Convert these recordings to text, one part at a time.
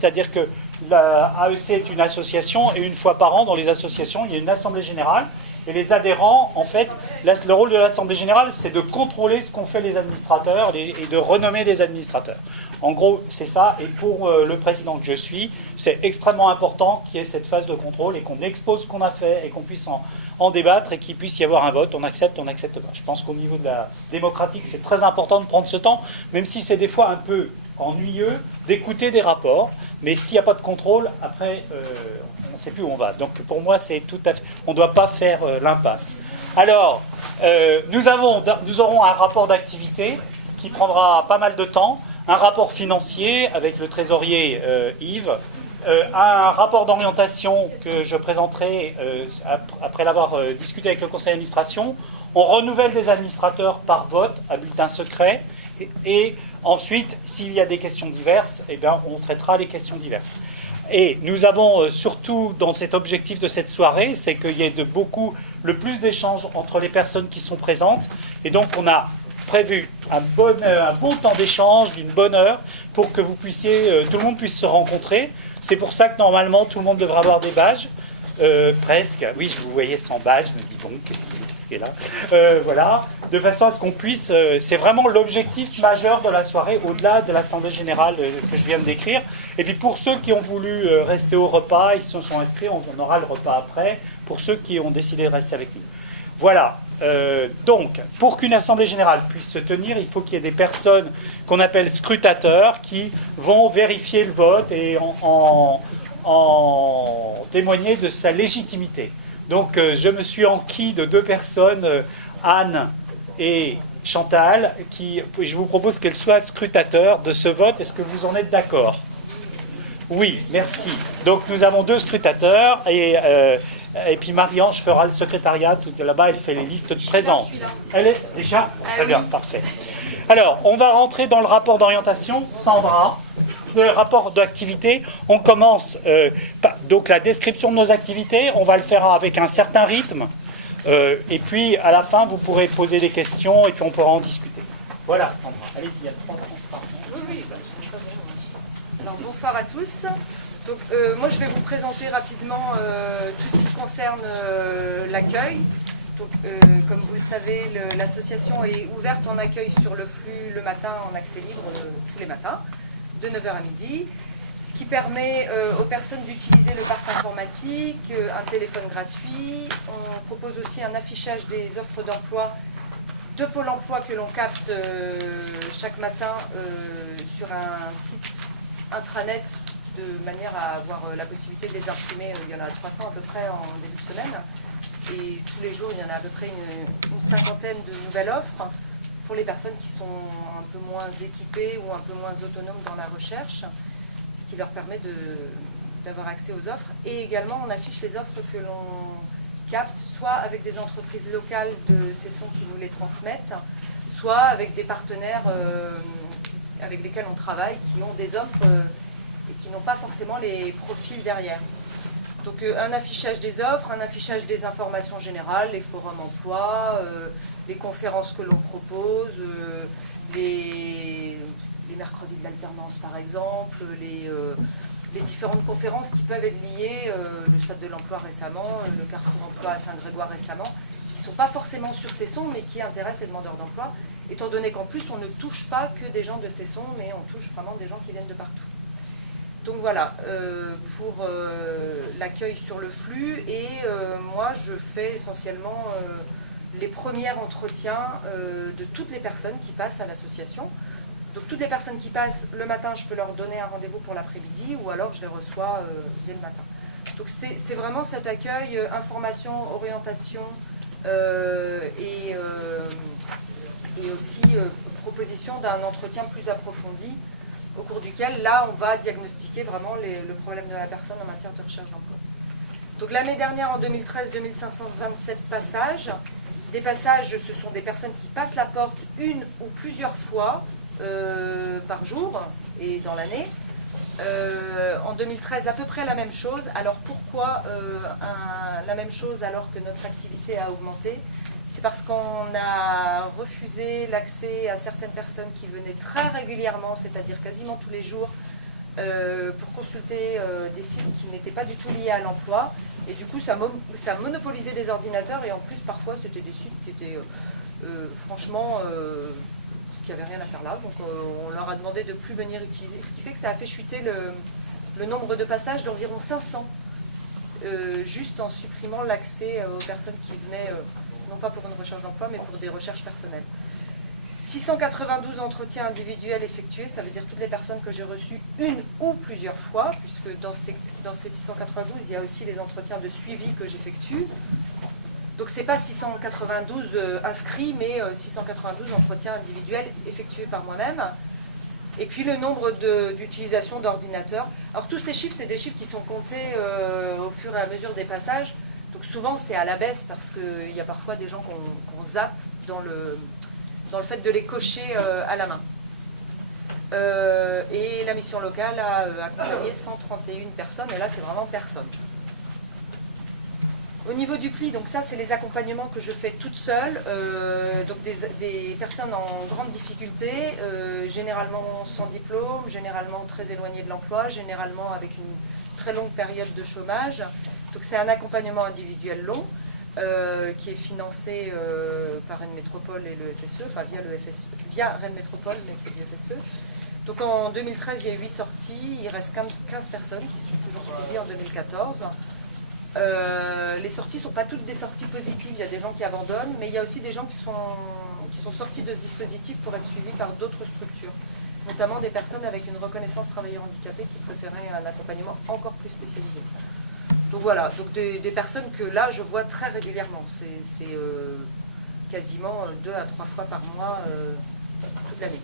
c'est-à-dire que la AEC est une association et une fois par an, dans les associations, il y a une assemblée générale. Et les adhérents, en fait, le rôle de l'Assemblée générale, c'est de contrôler ce qu'ont fait les administrateurs et de renommer les administrateurs. En gros, c'est ça. Et pour le président que je suis, c'est extrêmement important qu'il y ait cette phase de contrôle et qu'on expose ce qu'on a fait et qu'on puisse en débattre et qu'il puisse y avoir un vote. On accepte pas. Je pense qu'au niveau de la démocratique, c'est très important de prendre ce temps, même si c'est des fois un peu ennuyeux d'écouter des rapports. Mais s'il n'y a pas de contrôle, après, on ne sait plus où on va. Donc pour moi, c'est tout à fait. On ne doit pas faire l'impasse. Alors, nous aurons un rapport d'activité qui prendra pas mal de temps, un rapport financier avec le trésorier Yves, un rapport d'orientation que je présenterai après l'avoir discuté avec le conseil d'administration. On renouvelle des administrateurs par vote à bulletin secret et ensuite, s'il y a des questions diverses, eh bien, on traitera les questions diverses. Et nous avons surtout dans cet objectif de cette soirée, c'est qu'il y ait le plus d'échanges entre les personnes qui sont présentes. Et donc on a prévu un bon temps d'échange d'une bonne heure pour que tout le monde puisse se rencontrer. C'est pour ça que normalement tout le monde devra avoir des badges. Presque, oui, je vous voyais sans badge, je me dis bon, qu'est-ce qui est là voilà, de façon à ce qu'on puisse, c'est vraiment l'objectif majeur de la soirée, au-delà de l'Assemblée Générale que je viens de décrire. Et puis pour ceux qui ont voulu rester au repas, ils se sont inscrits, on aura le repas après, pour ceux qui ont décidé de rester avec nous. Voilà, donc, pour qu'une Assemblée Générale puisse se tenir, il faut qu'il y ait des personnes qu'on appelle scrutateurs, qui vont vérifier le vote et en témoigner de sa légitimité. Donc je me suis enquis de 2 personnes, Anne et Chantal, je vous propose qu'elles soient scrutateurs de ce vote. Est-ce que vous en êtes d'accord ? Oui, merci. Donc nous avons 2 scrutateurs et puis Marie-Ange fera le secrétariat. Tout là-bas, elle fait les listes de présentes. Elle est déjà ? Très bien, parfait. Alors, on va rentrer dans le rapport d'orientation. Sandra, le rapport d'activité, on commence donc la description de nos activités, on va le faire avec un certain rythme, et puis à la fin vous pourrez poser des questions et puis on pourra en discuter. Voilà, Sandra, allez-y, il y a 3 transparents. Oui. Alors bonsoir à tous. Donc, moi je vais vous présenter rapidement tout ce qui concerne l'accueil. Donc, comme vous le savez, l'association est ouverte en accueil sur le flux le matin en accès libre tous les matins, de 9h à midi, ce qui permet aux personnes d'utiliser le parc informatique, un téléphone gratuit. On propose aussi un affichage des offres d'emploi de Pôle emploi que l'on capte chaque matin sur un site intranet de manière à avoir la possibilité de les imprimer. Il y en a 300 à peu près en début de semaine. Et tous les jours, il y en a à peu près une cinquantaine de nouvelles offres pour les personnes qui sont un peu moins équipées ou un peu moins autonomes dans la recherche, ce qui leur permet d'avoir accès aux offres. Et également, on affiche les offres que l'on capte, soit avec des entreprises locales de Cesson qui nous les transmettent, soit avec des partenaires avec lesquels on travaille, qui ont des offres et qui n'ont pas forcément les profils derrière. Donc un affichage des offres, un affichage des informations générales, les forums emploi, les conférences que l'on propose, les mercredis de l'alternance par exemple, les différentes conférences qui peuvent être liées, le Stade de l'Emploi récemment, le Carrefour Emploi à Saint-Grégoire récemment, qui ne sont pas forcément sur Cesson mais qui intéressent les demandeurs d'emploi, étant donné qu'en plus on ne touche pas que des gens de Cesson, mais on touche vraiment des gens qui viennent de partout. Donc voilà, pour l'accueil sur le flux, et moi je fais essentiellement les premiers entretiens de toutes les personnes qui passent à l'association. Donc toutes les personnes qui passent le matin, je peux leur donner un rendez-vous pour l'après-midi, ou alors je les reçois dès le matin. Donc c'est vraiment cet accueil, information, orientation et aussi proposition d'un entretien plus approfondi, au cours duquel, là, on va diagnostiquer vraiment le problème de la personne en matière de recherche d'emploi. Donc l'année dernière, en 2013, 2527 passages. Des passages, ce sont des personnes qui passent la porte une ou plusieurs fois par jour et dans l'année. En 2013, à peu près la même chose. Alors pourquoi la même chose alors que notre activité a augmenté ? C'est parce qu'on a refusé l'accès à certaines personnes qui venaient très régulièrement, c'est-à-dire quasiment tous les jours, pour consulter des sites qui n'étaient pas du tout liés à l'emploi. Et du coup, ça monopolisait des ordinateurs et en plus, parfois, c'était des sites qui étaient franchement, qui n'avaient rien à faire là. Donc, on leur a demandé de ne plus venir utiliser. Ce qui fait que ça a fait chuter le nombre de passages d'environ 500, juste en supprimant l'accès aux personnes qui venaient, non pas pour une recherche d'emploi, mais pour des recherches personnelles. 692 entretiens individuels effectués, ça veut dire toutes les personnes que j'ai reçues une ou plusieurs fois, puisque dans ces 692, il y a aussi les entretiens de suivi que j'effectue. Donc ce n'est pas 692 inscrits, mais 692 entretiens individuels effectués par moi-même. Et puis le nombre d'utilisations d'ordinateurs. Alors tous ces chiffres, c'est des chiffres qui sont comptés au fur et à mesure des passages. Donc souvent c'est à la baisse, parce qu'il y a parfois des gens qu'on zappe dans le fait de les cocher à la main. Et la mission locale a accompagné 131 personnes, et là c'est vraiment personne. Au niveau du pli, donc ça c'est les accompagnements que je fais toute seule, donc des personnes en grande difficulté, généralement sans diplôme, généralement très éloignées de l'emploi, généralement avec une très longue période de chômage. Donc c'est un accompagnement individuel long, qui est financé par Rennes Métropole et le FSE, enfin via Rennes Métropole, mais c'est du FSE. Donc en 2013, il y a 8 sorties, il reste 15 personnes qui sont toujours suivies en 2014. Les sorties ne sont pas toutes des sorties positives, il y a des gens qui abandonnent, mais il y a aussi des gens qui sont sortis de ce dispositif pour être suivis par d'autres structures, notamment des personnes avec une reconnaissance travailleur handicapé qui préféraient un accompagnement encore plus spécialisé. Donc voilà, donc des personnes que là je vois très régulièrement, c'est quasiment 2 à 3 fois par mois toute l'année.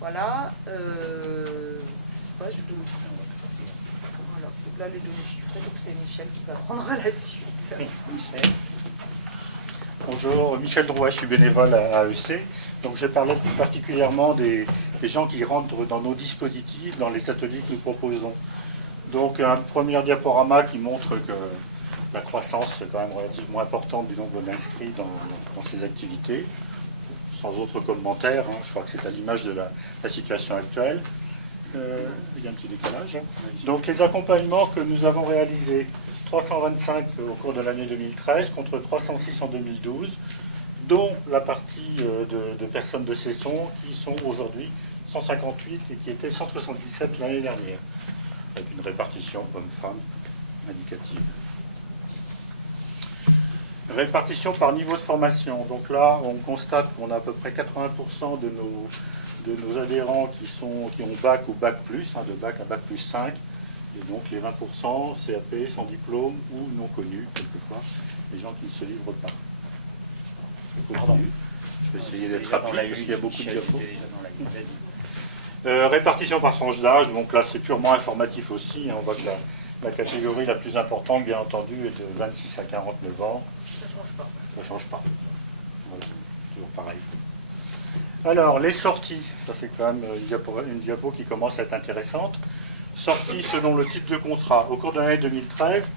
Voilà, je sais pas, voilà, donc là les données chiffrées, donc c'est Michel qui va prendre la suite. Michel. Bonjour, Michel Drouet, je suis bénévole à AEC. Donc je parlais plus particulièrement des gens qui rentrent dans nos dispositifs, dans les ateliers que nous proposons. Donc un premier diaporama qui montre que la croissance est quand même relativement importante du nombre d'inscrits dans ces activités, sans autre commentaire, hein, je crois que c'est à l'image de la situation actuelle. Il y a un petit décalage. Donc les accompagnements que nous avons réalisés, 325 au cours de l'année 2013 contre 306 en 2012, dont la partie de personnes de cesson qui sont aujourd'hui 158 et qui étaient 177 l'année dernière, avec une répartition homme-femme indicative. Répartition par niveau de formation. Donc là, on constate qu'on a à peu près 80% de nos adhérents qui ont bac ou bac plus, de bac à bac plus 5. Et donc les 20% CAP, sans diplôme ou non connus, quelquefois, les gens qui ne se livrent pas. Je vais essayer d'être rapide parce qu'il y a beaucoup de diapos. Répartition par tranche d'âge, donc là c'est purement informatif aussi. On voit que la catégorie la plus importante, bien entendu, est de 26 à 49 ans. Ça ne change pas. Ça ne change pas. Voilà, toujours pareil. Alors, les sorties, ça c'est quand même une diapo qui commence à être intéressante. Sorties selon le type de contrat. Au cours de l'année 2013,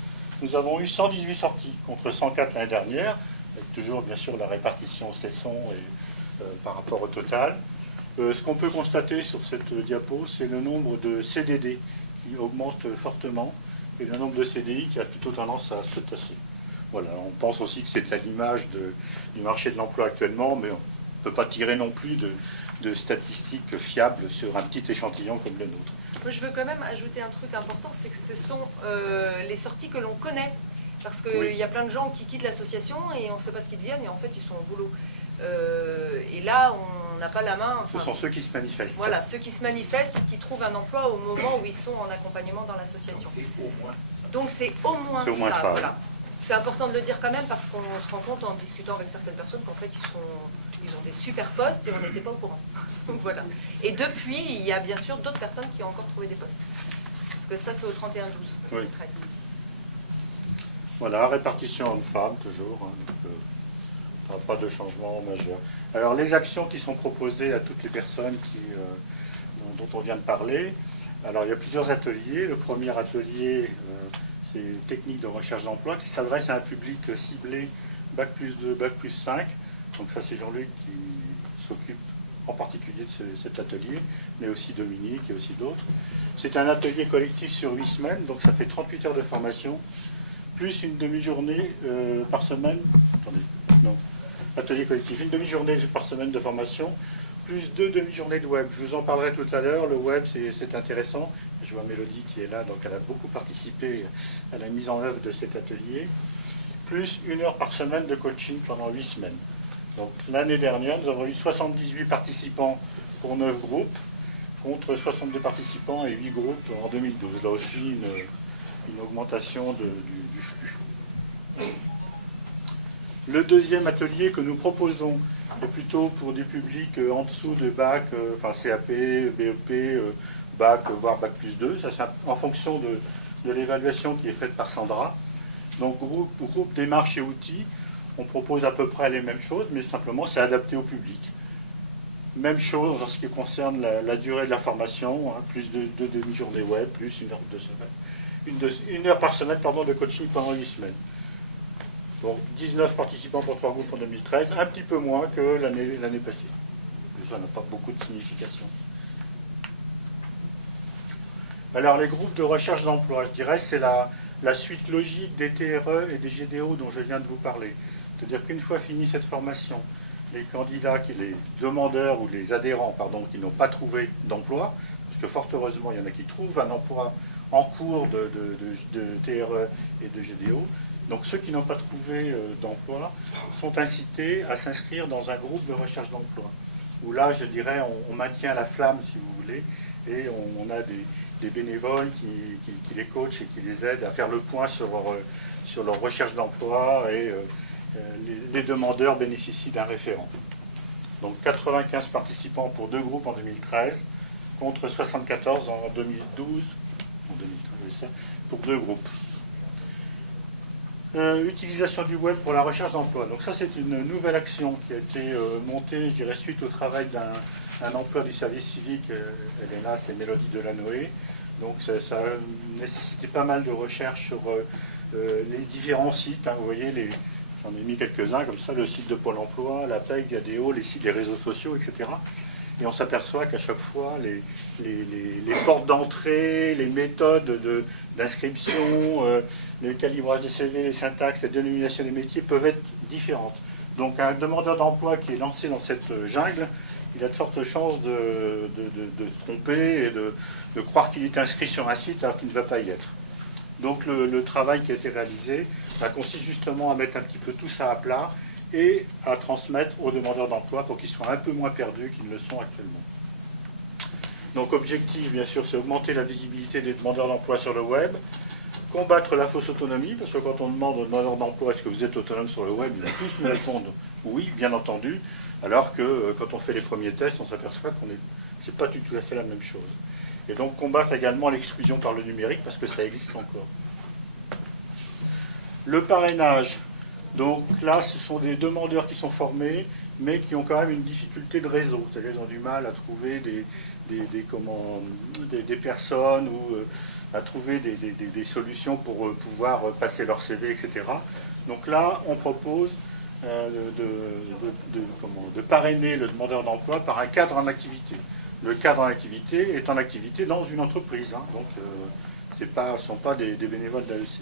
nous avons eu 118 sorties contre 104 l'année dernière, avec toujours bien sûr la répartition cesson et par rapport au total. Ce qu'on peut constater sur cette diapo, c'est le nombre de CDD qui augmente fortement et le nombre de CDI qui a plutôt tendance à se tasser. Voilà, on pense aussi que c'est à l'image du marché de l'emploi actuellement, mais on ne peut pas tirer non plus de statistiques fiables sur un petit échantillon comme le nôtre. Moi, je veux quand même ajouter un truc important, c'est que ce sont les sorties que l'on connaît. Parce qu'il y a plein de gens qui quittent l'association et on ne sait pas ce qu'ils deviennent, et en fait, ils sont au boulot. Et là, on n'a pas la main. Ce sont ceux qui se manifestent. Voilà, ceux qui se manifestent ou qui trouvent un emploi au moment où ils sont en accompagnement dans l'association. Donc c'est au moins ça. Voilà. C'est important de le dire quand même parce qu'on se rend compte en discutant avec certaines personnes qu'en fait ils ont des super postes et on n'était pas au courant. Donc voilà. Et depuis, il y a bien sûr d'autres personnes qui ont encore trouvé des postes. Parce que ça, c'est au 31-12. Oui. Voilà, répartition homme-femme toujours. Donc, pas de changement majeur. Alors les actions qui sont proposées à toutes les personnes dont on vient de parler, alors il y a plusieurs ateliers. Le premier atelier, c'est technique de recherche d'emploi qui s'adresse à un public ciblé bac plus 2, bac plus 5. Donc ça c'est Jean-Luc qui s'occupe en particulier de cet atelier, mais aussi Dominique et aussi d'autres. C'est un atelier collectif sur 8 semaines, donc ça fait 38 heures de formation, plus une demi-journée par semaine. Attendez, non. Atelier collectif, une demi-journée par semaine de formation, plus 2 demi-journées de web. Je vous en parlerai tout à l'heure. Le web, c'est intéressant. Je vois Mélodie qui est là, donc elle a beaucoup participé à la mise en œuvre de cet atelier. Plus 1 heure par semaine de coaching pendant 8 semaines. Donc l'année dernière, nous avons eu 78 participants pour 9 groupes, contre 62 participants et 8 groupes en 2012. Là aussi, une augmentation du flux. Le deuxième atelier que nous proposons est plutôt pour des publics en dessous de bac, enfin CAP, BEP, bac, voire bac plus 2. Ça, c'est en fonction de l'évaluation qui est faite par Sandra. Donc groupe démarche et outils, on propose à peu près les mêmes choses, mais simplement c'est adapté au public. Même chose en ce qui concerne la durée de la formation, hein, plus de demi-journées web, plus 1 heure de semaine. Une heure par semaine de coaching pendant 8 semaines. Donc 19 participants pour 3 groupes en 2013, un petit peu moins que l'année passée. Ça n'a pas beaucoup de signification. Alors les groupes de recherche d'emploi, je dirais, c'est la suite logique des TRE et des GDO dont je viens de vous parler. C'est-à-dire qu'une fois finie cette formation, les candidats, les demandeurs ou les adhérents, pardon, qui n'ont pas trouvé d'emploi, parce que fort heureusement, il y en a qui trouvent un emploi en cours de TRE et de GDO. Donc ceux qui n'ont pas trouvé d'emploi sont incités à s'inscrire dans un groupe de recherche d'emploi, où là, je dirais, on maintient la flamme, si vous voulez, et on a des bénévoles qui les coachent et qui les aident à faire le point sur leur recherche d'emploi, et les demandeurs bénéficient d'un référent. Donc 95 participants pour 2 groupes en 2013, contre 74 en 2012, pour 2 groupes. Utilisation du web pour la recherche d'emploi. Donc ça, c'est une nouvelle action qui a été montée, je dirais, suite au travail d'un emploi du service civique. Elle est là, c'est Mélodie Delanoë. Donc ça a nécessité pas mal de recherches sur les différents sites. Hein, vous voyez, j'en ai mis quelques-uns comme ça, le site de Pôle emploi, la PEC, Viadeo, les sites des réseaux sociaux, etc. Et on s'aperçoit qu'à chaque fois, les portes d'entrée, les méthodes d'inscription, le calibrage des CV, les syntaxes, la dénomination des métiers peuvent être différentes. Donc un demandeur d'emploi qui est lancé dans cette jungle, il a de fortes chances de se tromper et de croire qu'il est inscrit sur un site alors qu'il ne va pas y être. Donc le travail qui a été réalisé consiste justement à mettre un petit peu tout ça à plat et à transmettre aux demandeurs d'emploi pour qu'ils soient un peu moins perdus qu'ils ne le sont actuellement. Donc objectif, bien sûr, c'est augmenter la visibilité des demandeurs d'emploi sur le web, combattre la fausse autonomie, parce que quand on demande aux demandeurs d'emploi est-ce que vous êtes autonome sur le web, ils vont tous nous répondre oui, bien entendu, alors que quand on fait les premiers tests, on s'aperçoit que c'est pas tout à fait la même chose. Et donc combattre également l'exclusion par le numérique, parce que ça existe encore. Le parrainage. Donc là, ce sont des demandeurs qui sont formés, mais qui ont quand même une difficulté de réseau. C'est-à-dire qu'ils ont du mal à trouver des personnes ou à trouver des solutions pour pouvoir passer leur CV, etc. Donc là, on propose de parrainer le demandeur d'emploi par un cadre en activité. Le cadre en activité est en activité dans une entreprise. Hein, donc ce ne sont pas des bénévoles d'AEC.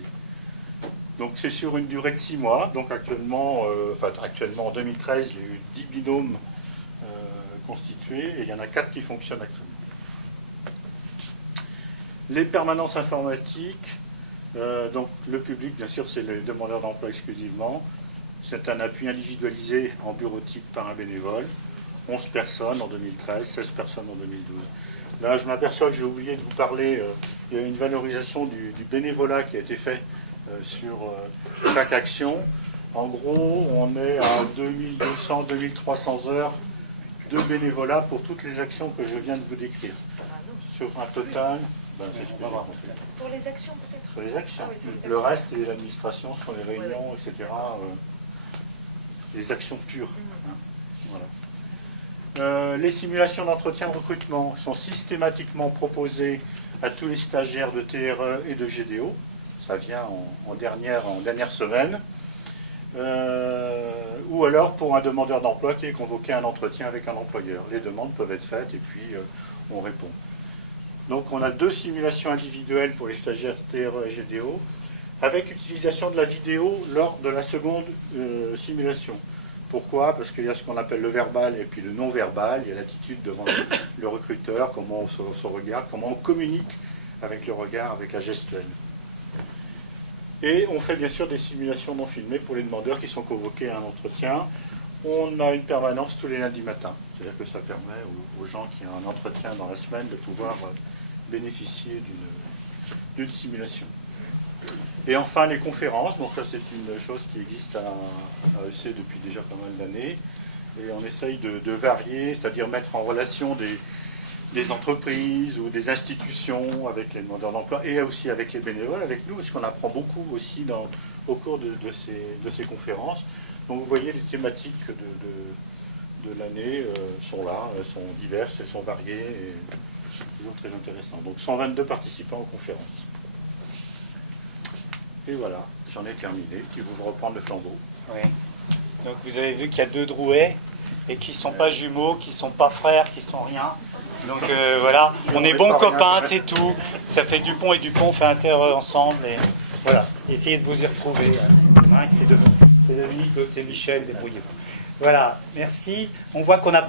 Donc c'est sur une durée de 6 mois. Donc actuellement en 2013, il y a eu 10 binômes constitués et il y en a 4 qui fonctionnent actuellement. Les permanences informatiques, donc le public, bien sûr, c'est les demandeurs d'emploi exclusivement. C'est un appui individualisé en bureautique par un bénévole. 11 personnes en 2013, 16 personnes en 2012. Là, je m'aperçois que j'ai oublié de vous parler, il y a une valorisation du bénévolat qui a été fait sur chaque action. En gros, on est à 2200, 2300 heures de bénévolat pour toutes les actions que je viens de vous décrire. Sur un total, c'est ce que j'ai compris. Pour les actions peut-être. Sur les actions. Ah oui, sur les actions. Le reste, c'est l'administration, sur les réunions, etc. Les actions pures. Hein, voilà. Les simulations d'entretien de recrutement sont systématiquement proposées à tous les stagiaires de TRE et de GDO. Ça vient en dernière semaine. ou alors pour un demandeur d'emploi qui est convoqué à un entretien avec un employeur. Les demandes peuvent être faites et puis on répond. Donc on a 2 simulations individuelles pour les stagiaires TRE et GDO, avec utilisation de la vidéo lors de la seconde simulation. Pourquoi? Parce qu'il y a ce qu'on appelle le verbal et puis le non-verbal. Il y a l'attitude devant le recruteur, comment on se regarde, comment on communique avec le regard, avec la gestuelle. Et on fait bien sûr des simulations non filmées pour les demandeurs qui sont convoqués à un entretien. On a une permanence tous les lundis matins. C'est-à-dire que ça permet aux gens qui ont un entretien dans la semaine de pouvoir bénéficier d'une simulation. Et enfin, les conférences. Donc ça, c'est une chose qui existe à AEC depuis déjà pas mal d'années. Et on essaye de varier, c'est-à-dire mettre en relation des entreprises ou des institutions avec les demandeurs d'emploi et aussi avec les bénévoles, avec nous, parce qu'on apprend beaucoup aussi au cours de ces conférences. Donc vous voyez, les thématiques de l'année sont là, elles sont diverses, elles sont variées et toujours très intéressantes. Donc 122 participants aux conférences. Et voilà, j'en ai terminé. Qui veut reprendre le flambeau? Oui. Donc vous avez vu qu'il y a 2 Drouets et qui ne sont pas jumeaux, qui ne sont pas frères, qui ne sont rien. Donc voilà, on est bons copains, c'est tout. Ça fait Dupont et Dupont, on fait inter ensemble. Et voilà, essayez de vous y retrouver. C'est Dominique, l'autre c'est Michel, débrouillez-vous. Voilà, merci. On voit qu'on a